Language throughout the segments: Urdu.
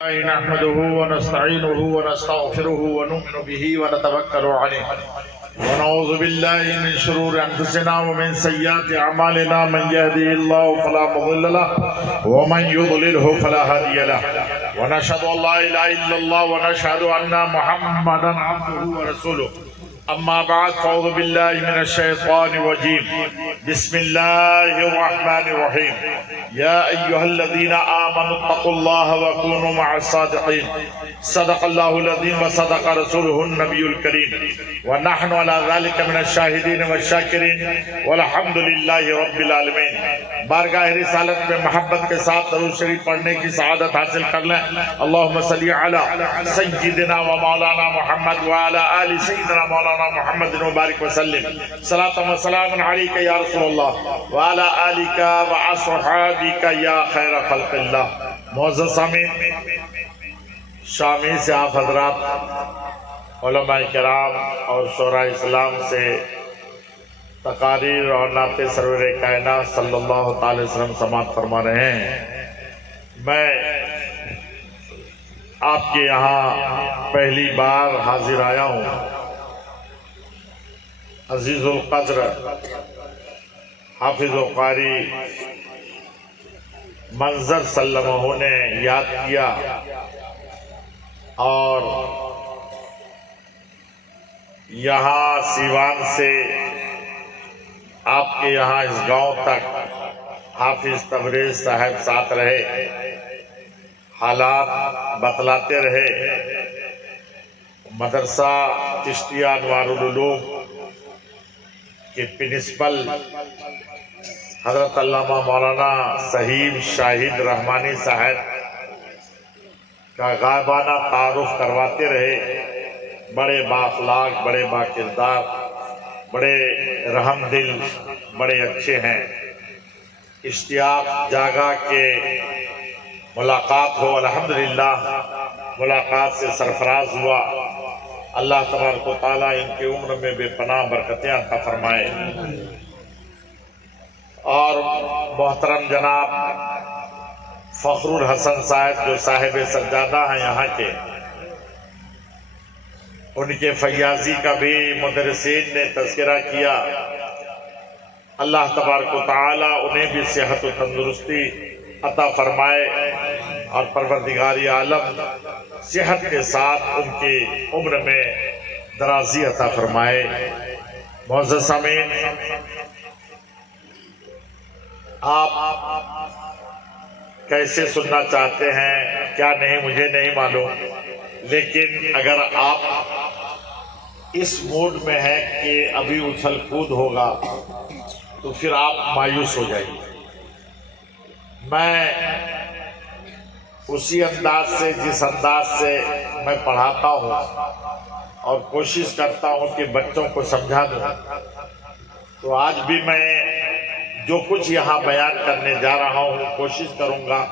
نحمده ونستعينه ونستغفره ونؤمن به ونتوكل عليه ونعوذ بالله من شرور انفسنا ومن سيئات اعمالنا من يهده الله فلا مضل له ومن يضلله فلا هادي له ونشهد ان لا اله الا الله ونشهد ان محمدا عبده ورسوله اما بعد فاعوذ بالله من الشيطان الرجيم بسم الله الرحمن الرحيم يا ايها الذين امنوا اتقوا الله وكونوا مع الصادقين صدق الله العظيم وصدق رسوله النبي الكريم ونحن على ذلك من الشاهدين والشاكرين والحمد لله رب العالمين بارگاہ رسالت میں محبت کے ساتھ درود شریف پڑھنے کی سعادت حاصل کر لیں اللہم صلی علی سیدنا و مولانا محمد وعلی آل سیدنا مولانا محمد مبارک وسلم صلاۃ و سلام علیک یا رسول اللہ وعلی آلک و اصحابک یا خیر خلق اللہ۔ معزز سامعین، شامی سے آپ حضرات علماء کرام اور شورا اسلام سے تقاریر اور نعت سرور کائنات صلی اللہ تعالی وسلم سماعت فرما رہے ہیں۔ میں آپ کے یہاں پہلی بار حاضر آیا ہوں۔ عزیز القدر حافظ و قاری منظر سلمہ نے یاد کیا اور یہاں سیوان سے آپ کے یہاں اس گاؤں تک حافظ تبریز صاحب ساتھ رہے، حالات بتلاتے رہے۔ مدرسہ چشتیہ انوار العلوم کے پرنسپل حضرت علامہ مولانا صہیب شاہد رحمانی صاحب کا غائبانہ تعارف کرواتے رہے۔ بڑے بااخلاق، بڑے باکردار، بڑے رحم دل، بڑے اچھے ہیں۔ اشتیاق جاگا کہ ملاقات ہو، الحمدللہ ملاقات سے سرفراز ہوا۔ اللہ تبارک و تعالیٰ ان کی عمر میں بے پناہ برکتیں عطا فرمائے۔ اور محترم جناب فخر الحسن صاحب جو صاحب سجادہ ہیں یہاں کے، ان کے فیاضی کا بھی مدرسین نے تذکرہ کیا۔ اللہ تبارک و تعالی انہیں بھی صحت و تندرستی عطا فرمائے اور پروردگار عالم صحت کے ساتھ ان کی عمر میں درازی عطا فرمائے۔ معزز سامعین، آپ کیسے سننا چاہتے ہیں کیا نہیں مجھے نہیں معلوم، لیکن اگر آپ اس موڈ میں ہیں کہ ابھی اچھل کود ہوگا تو پھر آپ مایوس ہو جائیے۔ میں اسی انداز سے جس انداز سے میں پڑھاتا ہوں اور کوشش کرتا ہوں کہ بچوں کو سمجھا دوں، تو آج بھی میں جو کچھ یہاں بیان کرنے جا رہا ہوں کوشش کروں گا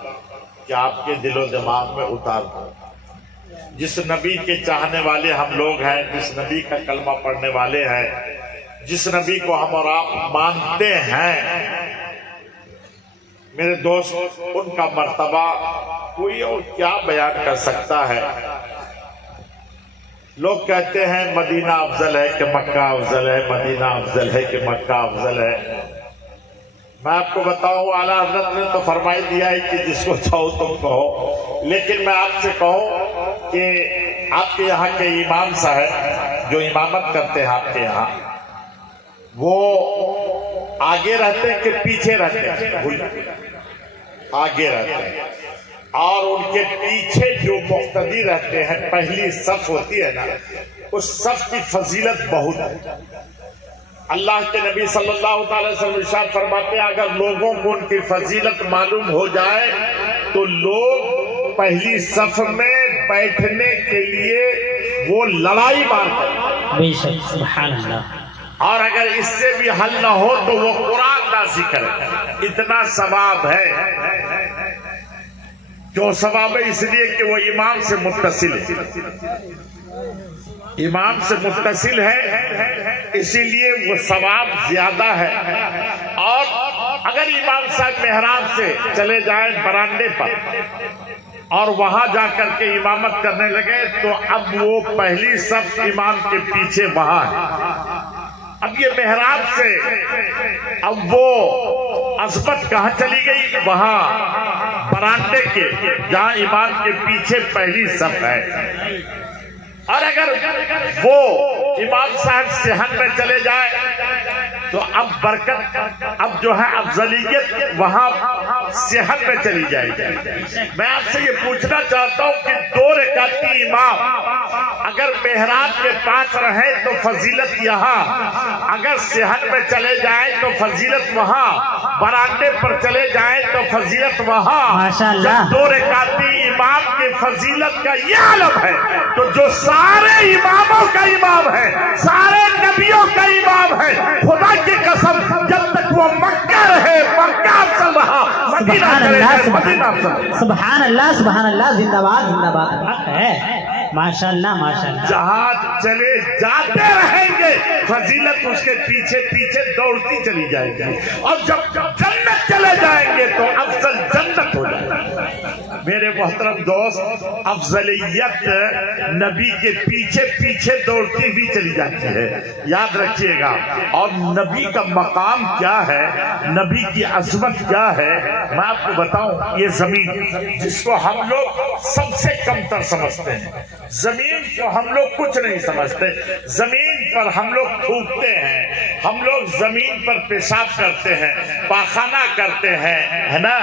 کہ آپ کے دل و دماغ میں اتار دوں۔ جس نبی کے چاہنے والے ہم لوگ ہیں، جس نبی کا کلمہ پڑھنے والے ہیں، جس نبی کو ہم اور آپ مانتے ہیں، میرے دوست، ان کا مرتبہ کوئی اور کیا بیان کر سکتا ہے۔ لوگ کہتے ہیں مدینہ افضل ہے کہ مکہ افضل ہے، مدینہ افضل ہے کہ مکہ افضل ہے۔ میں آپ کو بتاؤں اعلیٰ حضرت نے تو فرمائی دیا ہے کہ جس کو چاہو تم کہو، لیکن میں آپ سے کہوں کہ آپ کے یہاں کے امام صاحب جو امامت کرتے ہیں آپ کے یہاں، وہ آگے رہتے ہیں کہ پیچھے رہتے ہیں؟ آگے رہتے ہیں، اور ان کے پیچھے جو مقتدی رہتے ہیں، پہلی صف ہوتی ہے نا، اس صف کی فضیلت بہت ہے۔ اللہ کے نبی صلی اللہ تعالی وسلم ارشاد فرماتے ہیں اگر لوگوں کو ان کی فضیلت معلوم ہو جائے تو لوگ پہلی صف میں بیٹھنے کے لیے وہ لڑائی مارتے ہیں، سبحان اللہ۔ اور اگر اس سے بھی حل نہ ہو تو وہ قرآن نازل کرے۔ اتنا ثواب ہے، جو ثواب ہے اس لیے کہ وہ امام سے متصل ہے، امام سے متصل ہے، اسی لیے وہ ثواب زیادہ ہے۔ اور اگر امام صاحب محراب سے چلے جائیں برانڈے پر اور وہاں جا کر کے امامت کرنے لگے تو اب وہ پہلی صف امام کے پیچھے وہاں ہے. اب یہ محراب سے اب وہ عظمت کہاں چلی گئی؟ وہاں برانڈے کے جہاں امام کے پیچھے پہلی صف ہے. اور اگر وہ امام صاحب صحن میں چلے جائے تو اب برکت، اب جو ہے افضلیت وہاں صحن میں چلی جائے گی. میں آپ سے یہ پوچھنا چاہتا ہوں کہ 2 رکعتی امام اگر محراب کے پاس رہے تو فضیلت یہاں، اگر صحن میں چلے جائیں تو فضیلت وہاں، برانڈے پر چلے جائیں تو فضیلت وہاں. جب 2 رکعتی امام کی فضیلت کا یہ عالم ہے تو جو سارے اماموں کا امام ہے، سارے نبیوں کا امام ہے، خدا کی قسم جب تک وہ مکہ رہے مکہ افضل رہا، مدینہ رہے مدینہ افضل. سبحان اللہ سبحان اللہ، زندہ باد زندہ باد، حق ہے. ماشاء اللہ ماشاء اللہ. جہاں چلے جاتے رہیں گے فضیلت اس کے پیچھے پیچھے دوڑتی چلی جائے گی، اور جب جنت چلے جائیں گے تو افضل جنت ہو جائے گی. میرے محترم دوست، افضلیت نبی کے پیچھے پیچھے دوڑتی بھی چلی جاتی ہے، یاد رکھیے گا. اور نبی کا مقام کیا ہے، نبی کی عظمت کیا ہے، میں آپ کو بتاؤں. یہ زمین جس کو ہم لوگ سب سے کم تر سمجھتے ہیں، زمین کو ہم لوگ کچھ نہیں سمجھتے، زمین پر ہم لوگ تھوکتے ہیں، ہم لوگ زمین پر پیشاب کرتے ہیں، پاخانہ کرتے ہیں، ہے نا.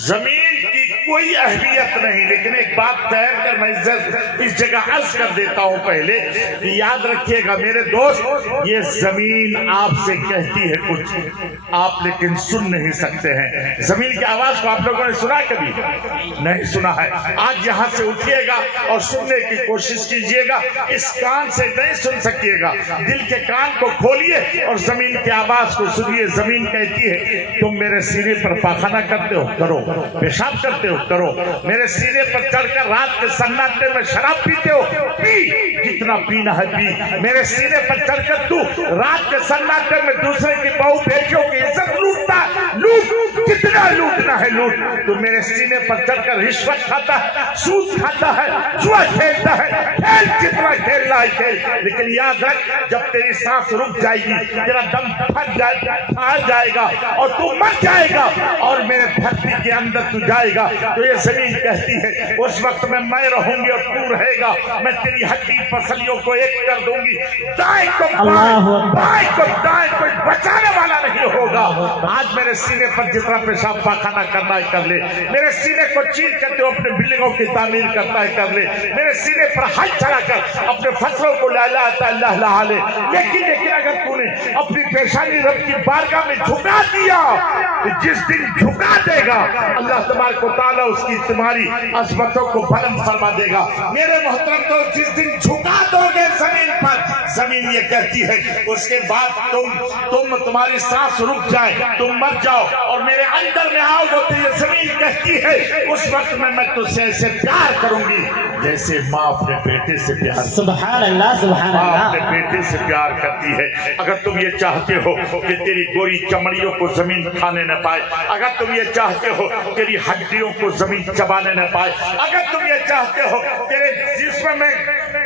زمین کی کوئی اہمیت نہیں. لیکن ایک بات ٹھہر کر میں اس جگہ عرض کر دیتا ہوں پہلے، یاد رکھیے گا میرے دوست، یہ زمین آپ سے کہتی ہے کچھ، آپ لیکن سن نہیں سکتے ہیں. زمین کی آواز کو آپ لوگوں نے سنا کبھی؟ نہیں سنا ہے. آج یہاں سے اٹھیے گا اور سننے کی کوشش کیجئے گا. اس کان سے نہیں سن سکیے گا، دل کے کان کو کھولیے اور زمین کی آواز کو سنیے. زمین کہتی ہے تم میرے سینے پر پاخانہ کرتے ہو، کرو. پیشاب کرتے ہو، کرو. میرے سینے پر چڑھ کر رات کے سناٹے میں شراب پیتے ہو، پی، جتنا پینا ہے پی. میرے سینے پر چڑھ کر تو رات کے سناٹے میں دوسرے کی بہو بیٹیوں کی عزت لوٹتا، لوٹ، کتنا لوٹنا ہے لوٹ. تو میرے سینے پر چڑھ کر رشوت کھاتا ہے، سود کھاتا ہے، جوا کھیلتا ہے، کھیل جتنا کھیلنا ہے کھیل. لیکن یاد رکھ، جب تیری سانس رک جائے گی، تیرا دم پھٹ جائے گا اور تو مر جائے گا اور میرے دھرتی کے اندر تو جائے گا، تو یہ زمین کہتی ہے اس وقت میں رہوں گی اور تو رہے گا. میں تیری ہڈی پسلیوں کو ایک کر دوں گی، دائیں کو بائیں، بائیں کو دائیں، کوئی بچانے والا نہیں ہوگا. آج میرے سینے پر جتنا پیشاب پاخانہ کرنا ہے کر لے. میرے سینے کو چین کرتے ہو اپنے بلڈنگوں کی تعمیر کرتا ہے کر لے. میرے سینے پر ہل چڑھا کر اپنے فصلوں کو لاتا اللہ لہا لے. لیکن اگر تو نے اپنی پیشانی رب کی بارگاہ میں جھکا دیا تو جس دن جھکا دے گا اللہ تبارک و تعالیٰ اس کی تمہاری عظمتوں کو بلند فرما دے گا. میرے محترم تو جس دن جھکا دو گے زمین پر، زمین یہ کہتی ہے اس کے بعد تمہاری سانس رک جائے، تم مر جاؤ اور میرے اندر میں آؤ گے تو یہ زمین کہتی ہے اس وقت میں تجھ سے ایسے پیار کروں گی جیسے ماں اپنے بیٹے سے پیار. سبحان اللہ سبحان اللہ. ماں اپنے بیٹے سے پیار کرتی ہے. اگر تم یہ چاہتے ہو کہ تیری گوری چمڑیوں کو زمین کھانے نہ پائے، اگر تم یہ چاہتے ہو تیری ہڈیوں کو زمین چبانے نہ پائے، اگر تم یہ چاہتے ہو تیرے جسم میں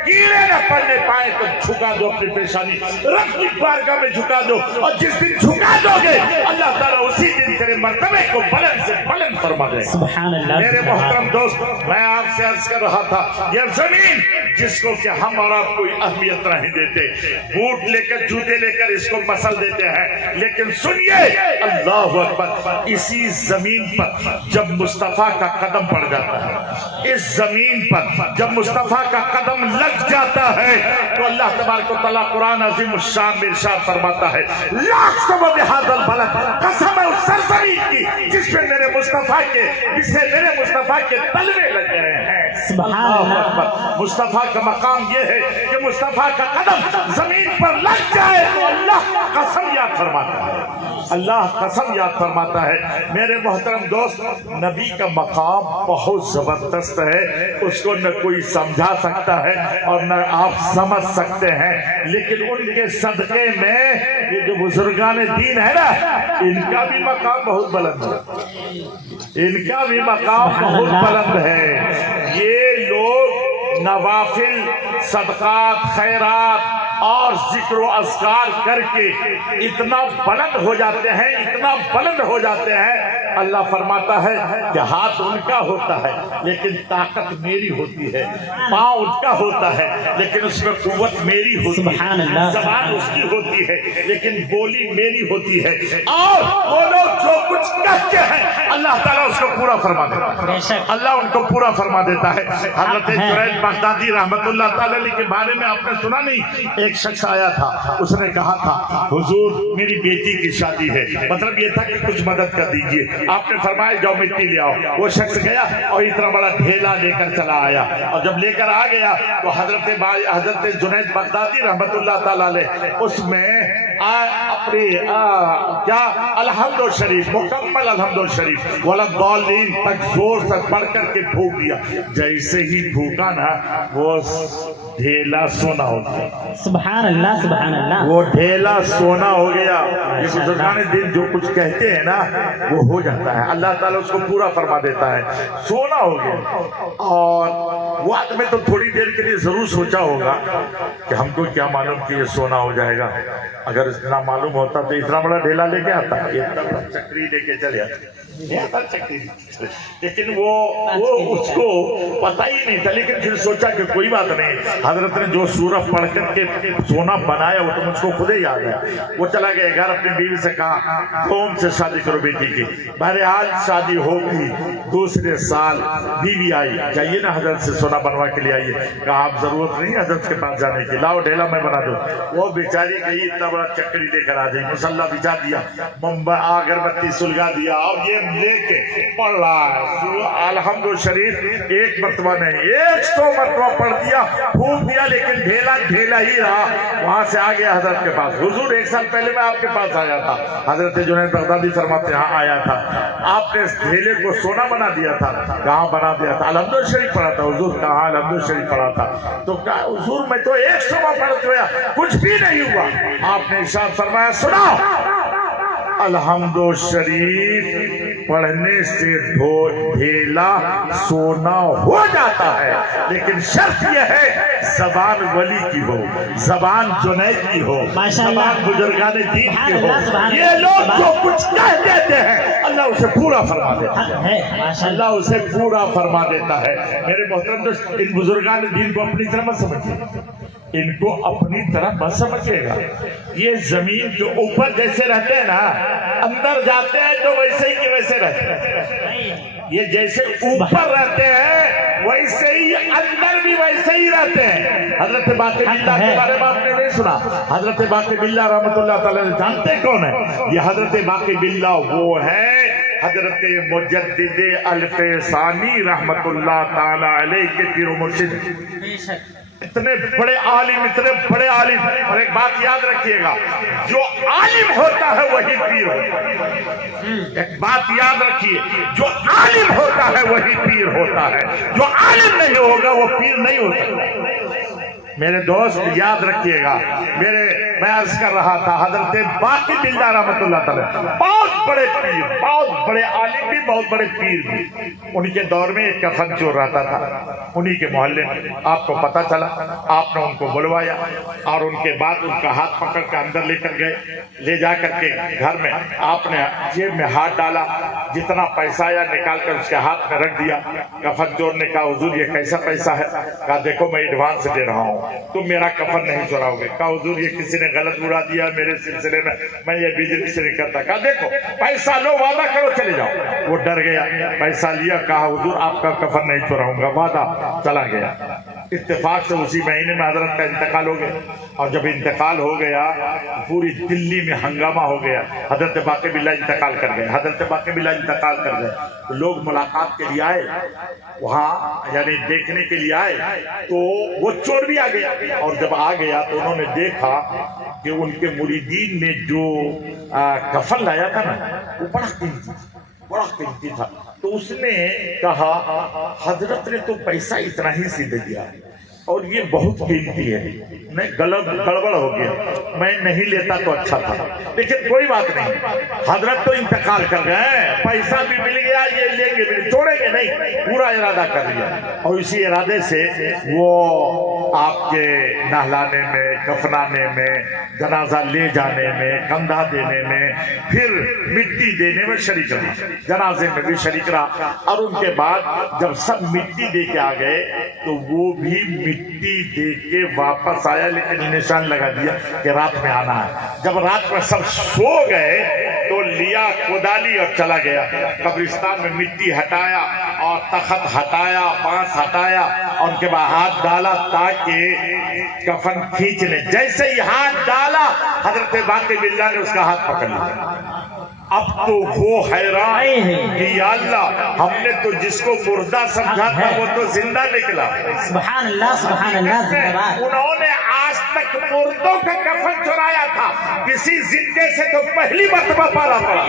کیڑے نہ پڑنے پائے، تو جھکا دو اپنی پیشانی، رب کی بارگاہ میں جھکا دو. اور جس دن جھکا دو گے اللہ تعالیٰ اسی دن تیرے مرتبے کو بلند سے بلند فرما دے. سبحان اللہ. میرے محترم دوست، میں آپ سے عرض کر رہا تھا، یہ زمین جس کو کہ ہم اور آپ کوئی اہمیت نہیں دیتے، بوٹ لے کر جوتے لے کر اس کو مسل دیتے ہیں، لیکن سنیے اللہ اکبر، اسی زمین پر جب مصطفیٰ کا قدم پڑ جاتا ہے، اس زمین پر جب مصطفیٰ کا قدم لگ جاتا ہے تو اللہ تبارک و تعالیٰ قرآن عظیم الشان میں ارشاد فرماتا ہے، لاکھ سبب بہذا البلد، قسم ہے اس سرزمین کی جس پہ میرے مصطفیٰ کے جسے میرے مصطفیٰ کے تلوے لگ گئے ہیں. سبحان اللہ. مصطفیٰ کا مقام یہ ہے کہ مصطفیٰ کا قدم زمین پر لگ جائے تو اللہ قسم یاد فرماتا ہے، اللہ قسم یاد فرماتا ہے. میرے محترم دوست، نبی کا مقام بہت زبردست ہے، اس کو نہ کوئی سمجھا سکتا ہے اور نہ آپ سمجھ سکتے ہیں. لیکن ان کے صدقے میں یہ جو بزرگان دین ہے نا، ان کا بھی مقام بہت بلند ہے. ان کا بھی مقام بہت بلند ہے. یہ لوگ نوافل، صدقات، خیرات اور ذکر و اذکار کر کے اتنا بلند ہو جاتے ہیں، اتنا بلند ہو جاتے ہیں. اللہ فرماتا ہے کہ ہاتھ ان کا ہوتا ہے لیکن طاقت میری ہوتی ہے، پاؤں ان کا ہوتا ہے لیکن اس میں قوت میری ہوتی ہے، زبان اس کی ہوتی ہے لیکن بولی میری ہوتی ہے. اور وہ لوگ جو کچھ کہتے ہیں اللہ تعالیٰ اس کو پورا فرما دیتا ہے، اللہ ان کو پورا فرما دیتا ہے. حضرت جنید بغدادی رحمت اللہ تعالی علیہ کے بارے میں آپ نے سنا نہیں؟ ایک شخص آیا تھا، اس نے کہا تھا حضور میری بیٹی کی شادی ہے، مطلب یہ تھا کہ کچھ مدد کر دیجئے. آپ نے فرمایا جاؤ مٹی لے آؤ. وہ شخص گیا اور اتنا بڑا ڈھیلا لے کر چلا آیا، اور جب لے کر آ گیا تو حضرت جنید بغدادی رحمت اللہ تعالی علیہ اس میں اپنے کیا الحمد شریف، مکمل الحمد شریف والضالین تک زور سے پڑھ کر کے پھونک دیا. جیسے ہی پھونکا نا وہ ڈھیلا سونا ہو گیا. سبحان اللہ سبحان اللہ. وہ ڈھیلا سونا ہو گیا. یہ بزرگان دین جو کچھ کہتے ہیں نا وہ ہو جاتا ہے، اللہ تعالیٰ اس کو پورا فرما دیتا ہے. سونا ہو گیا. اور وہ آدمی تو تھوڑی دیر کے لیے ضرور سوچا ہوگا کہ ہم کو کیا معلوم کہ یہ سونا ہو جائے گا. اگر اتنا معلوم ہوتا تو اتنا بڑا ڈھیلا لے کے آتا، اتنا بڑا چکری لے کے چلے آتا. لیکن وہ اس کو پتہ ہی نہیں تھا. لیکن پھر سوچا کہ کوئی بات نہیں، حضرت نے جو سورہ پڑھ کر کے سونا بنایا وہ تو مجھ کو خود ہی یاد ہے. وہ چلا گیا گھر، اپنی بیوی سے کہا قوم سے شادی کرو بیٹی کی. بہرحال شادی ہو گئی. دوسرے سال بیوی آئی، جائیے نا حضرت سے سونا بنوا کے لے آئیے. کہا آپ ضرورت نہیں حضرت کے پاس جانے کی، لاؤ ڈھیلا میں بنا دوں. وہ بیچاری گئی، اتنا بڑا چکری لے کر آ گئی، مسلح بچھا دیا، اگربتی سلگا دیا، اور یہ لے کے پڑھ رہا ہے الحمد شریف. ایک مرتبہ نہیں 100 مرتبہ پڑھ دیا، پھونک دیا، لیکن ڈھیلا ڈھیلا ہی رہا. وہاں سے آ گیا حضرت کے پاس. حضور 1 سال پہلے میں آپ کے پاس آیا تھا. حضرت جنید بغدادی فرماتے ہاں آیا تھا، آپ نے اس ڈھیلے کو سونا بنا دیا تھا. کہاں بنا دیا تھا؟ الحمد شریف پڑھا تھا. حضور کہاں الحمد شریف پڑھا تھا؟ تو کہا حضور میں تو 100 پڑھتے ہویا کچھ بھی نہیں ہوا. آپ نے ارشاد فرمایا سنا الحمد شریف پڑھنے سے ڈھیلا سونا ہو جاتا ہے، لیکن شرط یہ ہے زبان ولی کی ہو، زبان جنید کی ہو، زبان بزرگان دین کی ہو. یہ لوگ جو کچھ کہہ دیتے ہیں اللہ اسے پورا فرما دیتا ہے، اللہ اسے پورا فرما دیتا ہے. میرے محترم دوست، ان بزرگان دین کو اپنی طرح مت سمجھیے، ان کو اپنی طرح مت سمجھے گا. یہ زمین جو اوپر جیسے رہتے ہیں نا، اندر جاتے ہیں تو ویسے ہی کہ ویسے رہتے ہیں. یہ جیسے اوپر رہتے ہیں ویسے ہی اندر بھی ویسے ہی رہتے ہیں. حضرت باقی باللہ کے بارے میں آپ نے نہیں سنا؟ حضرت باقی باللہ رحمت اللہ تعالی جانتے کون ہے؟ یہ حضرت باقی باللہ وہ ہے حضرت مجدد الفیسانی رحمت اللہ تعالی علیہ کے پیر و مرشد. اتنے بڑے عالم، اتنے بڑے عالم. اور ایک بات یاد رکھیے گا، جو عالم ہوتا ہے وہی پیر ہوتا ہے. ایک بات یاد رکھیے، جو عالم ہوتا ہے وہی پیر ہوتا ہے. جو عالم نہیں ہوگا وہ پیر نہیں ہو سکتا. میرے دوست یاد رکھیے گا، میں عرض کر رہا تھا حضرت باقی باللہ رحمت اللہ تعالی بہت بڑے پیر، بہت بڑے عالم بھی، بہت بڑے پیر بھی. انہی کے دور میں ایک کفن چور رہتا تھا انہی کے محلے میں. آپ کو پتا چلا، آپ نے ان کو بلوایا اور ان کے بعد ان کا ہاتھ پکڑ کے اندر لے کر گئے. لے جا کر کے گھر میں آپ نے جیب میں ہاتھ ڈالا، جتنا پیسہ آیا نکال کر اس کے ہاتھ میں رکھ دیا. کفن چور نے کہا حضور یہ کیسا پیسہ ہے؟ کہا دیکھو میں ایڈوانس دے رہا ہوں، تم میرا کفن نہیں چراؤ گے. کہا حضور یہ کسی نے غلط اڑا دیا میرے سلسلے میں یہ بزنس نہیں کرتا. کہا دیکھو پیسہ لو، وعدہ کرو چلے جاؤ. وہ ڈر گیا، پیسہ لیا. کہا حضور آپ کا کفن نہیں چراؤں گا، وعدہ. چلا گیا. اتفاق سے اسی مہینے میں حضرت کا انتقال ہو گیا. اور جب انتقال ہو گیا پوری دلی میں ہنگامہ ہو گیا. حضرت باقی باللہ انتقال کر گئے. حضرت باقی باللہ انتقال کر گئے. لوگ ملاقات کے لیے آئے وہاں، یعنی دیکھنے کے لیے آئے. تو وہ چور بھی آ گیا. اور جب آ گیا تو انہوں نے دیکھا کہ ان کے مریدین نے جو کفن لایا تھا نا وہ بڑا قیمتی تھا. تو اس نے کہا حضرت نے تو پیسہ اتنا ہی سی دے دیا، اور یہ بہت قیمتی ہے، نہیں گڑبڑ ہو گیا، میں نہیں لیتا تو اچھا تھا، لیکن کوئی بات نہیں، حضرت تو انتقال کر گئے ہیں، پیسہ بھی مل گیا، یہ لیں گے بھی چھوڑیں گے نہیں، پورا ارادہ کر لیا، اور اسی ارادے سے وہ آپ کے نہلانے میں، کفنانے میں، جنازہ لے جانے میں، کندھا دینے میں، پھر مٹی دینے میں شریک رہا، جنازے میں بھی شریک رہا، اور ان کے بعد جب سب مٹی دے کے آ گئے تو وہ بھی مٹی دے کے واپس آیا، لیکن نشان لگا دیا کہ رات میں آنا ہے۔ جب رات میں سب سو گئے تو لیا کودالی اور چلا گیا، قبرستان میں مٹی ہٹایا اور تخت ہٹایا، بانس ہٹایا، اور ان کے بعد ہاتھ ڈالا تاکہ کفن کھینچ لیں۔ جیسے ہی ہاتھ ڈالا حضرت باقی باللہ نے اس کا ہاتھ پکڑ لیا۔ اب تو وہ حیران کہ یا اللہ، ہم نے تو جس کو مردہ سمجھا تھا وہ تو زندہ نکلا۔ سبحان اللہ، سبحان اللہ، زندہ باد۔ انہوں نے آج تک مردوں کا کفن چرایا تھا، کسی زندے سے تو پہلی مرتبہ پالا پڑا،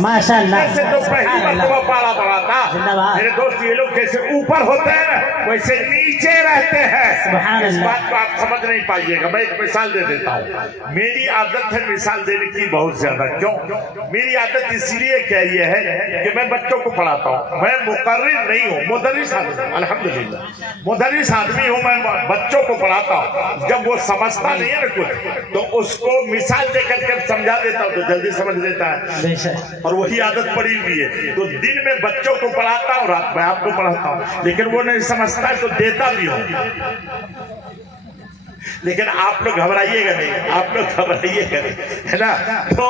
ماشاء اللہ سے تو پہلی مرتبہ پالا پڑا تھا۔ زندہ باد۔ میرے دوست، یہ لوگ جیسے اوپر ہوتے ہیں نا ویسے نیچے رہتے ہیں۔ سبحان اس اللہ۔ بات کو آپ سمجھ نہیں پائیے گا، میں ایک مثال دے دیتا ہوں۔ میری عادت ہے مثال دینے کی بہت زیادہ، کیوں؟ میری عادت اس لیے کیا یہ ہے کہ میں بچوں کو پڑھاتا ہوں، میں مقرر نہیں ہوں، مدرس آدمی ہوں، الحمدللہ مدرس آدمی ہوں، میں بچوں کو پڑھاتا ہوں۔ جب وہ سمجھتا نہیں ہے نا کچھ تو اس کو مثال دے کر کے سمجھا دیتا ہوں تو جلدی سمجھ لیتا ہے، اور وہی عادت پڑی ہوئی ہے۔ تو دن میں بچوں کو پڑھاتا ہوں، رات میں آپ کو پڑھاتا ہوں، لیکن وہ نہیں سمجھتا ہے تو دیتا بھی ہوں۔ لیکن آپ لوگ گھبرائیے گا نہیں، آپ لوگ گھبرائیے گا نہیں، ہے نا؟ تو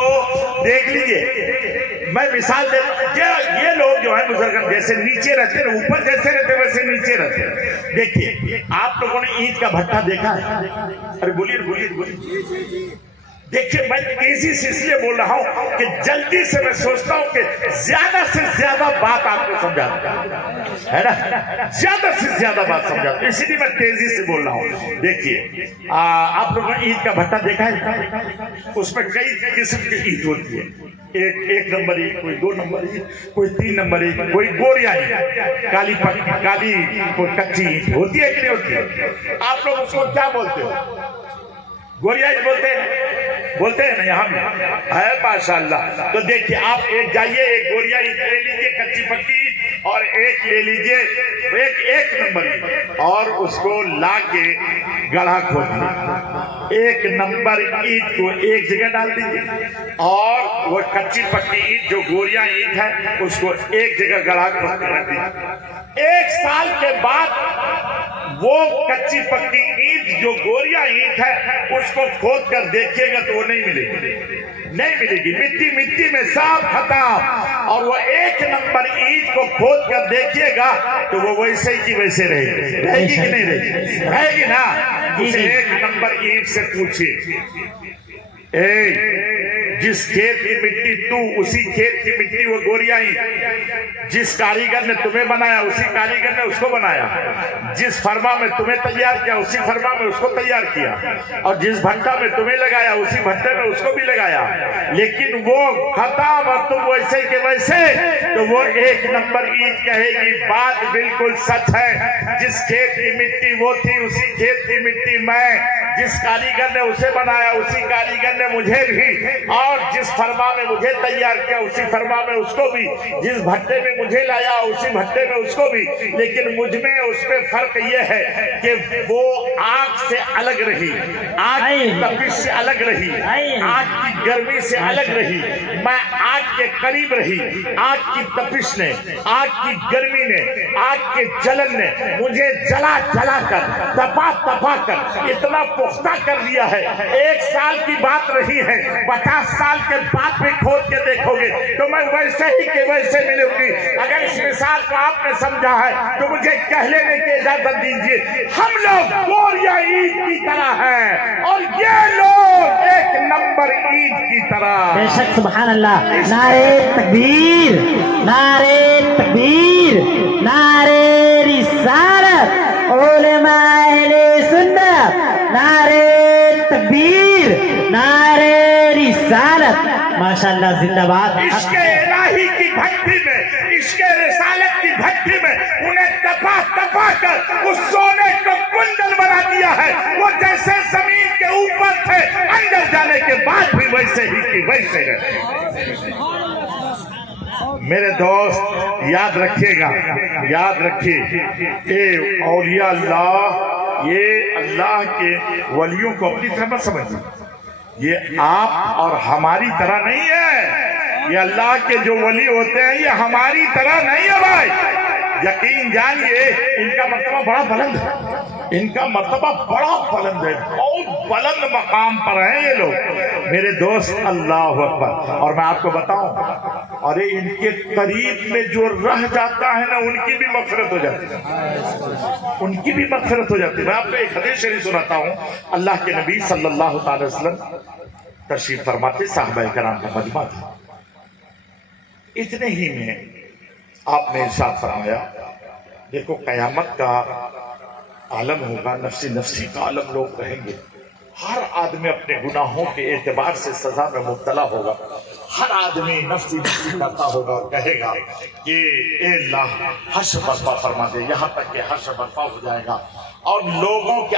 دیکھ لیجئے، میں مثال دے یہ لوگ جو ہیں بزرگ جیسے نیچے رہتے ہیں، اوپر جیسے رہتے ویسے نیچے رہتے ہیں۔ دیکھیے، آپ لوگوں نے اینٹ کا بھٹا دیکھا ہے؟ ارے بولیے بولیے بولیے۔ دیکھیے، میں تیزی سے اس لیے بول رہا ہوں کہ جلدی سے میں سوچتا ہوں کہ زیادہ سے زیادہ بات آپ کو سمجھا دوں، ہے نا؟ زیادہ سے زیادہ بات سمجھا دوں، اسی لیے میں تیزی سے بول رہا ہوں۔ دیکھیے، آپ لوگوں نے اینٹ کا بھٹا دیکھا ہے؟ اس میں کئی قسم کی اینٹ ہوتی ہے، ایک نمبر اینٹ، کوئی 2 نمبر اینٹ، کوئی 3 نمبر اینٹ، کوئی گوریا اینٹ، کالی کوئی کچی اینٹ ہوتی ہے کہ نہیں ہوتی ہے؟ آپ لوگ اس کو کیا بولتے ہو؟ گوریا اینٹ بولتے ہیں نا، یہاں بھی ہے ماشاءاللہ۔ تو دیکھیے، آپ ایک جائیے، ایک گوریا اینٹ لے لیجیے کچی پکی، اور ایک لے لیجیے ایک نمبر اینٹ، اور اس کو لا کے گڑھا کھودیے، ایک نمبر اینٹ کو ایک جگہ ڈال دیجیے، اور وہ کچی پکی اینٹ جو گوریا اینٹ ہے اس کو ایک جگہ گڑھا کھود کے رکھ دیجیے۔ 1 سال کے بعد وہ کچی پکی اینٹ جو گوریا اینٹ ہے اس کو کھود کر دیکھیے گا تو وہ نہیں ملے گی، نہیں ملے گی، مٹی میں صاف ختم۔ اور وہ 1 نمبر اینٹ کو کھود کر دیکھیے گا تو وہ ویسے ہی کی ویسے رہے گی کہ نہیں رہے گی؟ رہے گی نا؟ اسے 1 نمبر اینٹ سے پوچھیے، جس کھیت کی مٹی تو، اسی کھیت کی مٹی وہ گوریا اینٹ، جس کاریگر نے تمہیں بنایا اسی کاریگر نے اس کو بنایا، جس فرما میں تمہیں تیار کیا اسی فرما میں اس کو تیار کیا، اور جس بھٹا میں تمہیں لگایا اسی بھٹے میں اس کو بھی لگایا، لیکن وہ ختم اور تم ویسے کے ویسے، تو وہ 1 نمبر اینٹ کہے گی بات بالکل سچ ہے، جس کھیت کی مٹی وہ تھی اسی کھیت کی مٹی میں، جس کاریگر نے اسے بنایا اسی کاریگر نے مجھے بھی، اور جس فرما میں مجھے تیار کیا اسی فرما میں اس کو بھی، جس بھٹے میں مجھے لایا اسی بھٹے میں اس کو بھی، لیکن مجھ میں اس پہ فرق یہ ہے کہ وہ آگ سے الگ رہی، آگ کی تپش سے الگ رہی، آگ کی گرمی سے الگ رہی، میں آگ کے قریب رہی، آگ کی تپش نے، آگ کی گرمی نے، آگ کے جلن نے مجھے جلا جلا کر، تپا تپا کر اتنا پختہ کر دیا ہے۔ 1 سال کی بات رہی ہے، 50 سال کے بعد بھی کھود کے دیکھو گے تو میں ویسے ہی کہ ویسے ملوں گی۔ اگر اس مثال کو آپ نے سمجھا ہے تو مجھے کہہ لینے کی اجازت دیجیے، ہم لوگ گوریا اینٹ کی طرح ہیں اور یہ لوگ 1 نمبر اینٹ کی طرح۔ بے شک، سبحان اللہ، نعرے تکبیر، نعرے تکبیر، نعرے رسالت، علماء اہل سنت، نعرے تکبیر، نعرے رسالت، ماشاءاللہ، زندہ باد۔ عشق الہی کی بھٹی میں، عشق رسالت کی بھٹی میں انہیں تپا تپا کر اس سونے کو کنڈل جیسے ہی کہ ویسے رہے۔ میرے دوست یاد رکھیے گا، یاد رکھیے کہ اولیاء اللہ یہ اللہ کے ولیوں کو اپنی طرح مت سمجھیں، یہ آپ اور ہماری طرح نہیں ہے، یہ اللہ کے جو ولی ہوتے ہیں یہ ہماری طرح نہیں ہے بھائی، یقین جانیے ان کا مرتبہ بڑا بلند ہے، ان کا مرتبہ بڑا بلند ہے، بہت بلند مقام پر ہیں یہ لوگ میرے دوست۔ اللہ اکبر۔ اور میں آپ کو بتاؤں، اور ان کے قریب میں جو رہ جاتا ہے نا ان کی بھی مغفرت ہو جاتی ہے، ان کی بھی مغفرت ہو جاتی ہے۔ میں آپ کو ایک حدیث شریف سناتا ہوں، اللہ کے نبی صلی اللہ تعالی وسلم تشریف فرماتے، صحابہ کرام کا مجمع تھا، اتنے ہی میں آپ نے ارشاد فرمایا دیکھو قیامت کا عالم ہوگا، نفسی نفسی کا عالم لوگ رہیں گے، ہر آدمی اپنے گناہوں کے اعتبار سے سزا میں مبتلا ہوگا، ہر آدمی نفسی نفسی کرتا ہوگا اور کہے گا کہ اے اللہ حشر برپا فرما دے، یہاں تک کہ حشر برپا ہو جائے گا اور لوگوں کے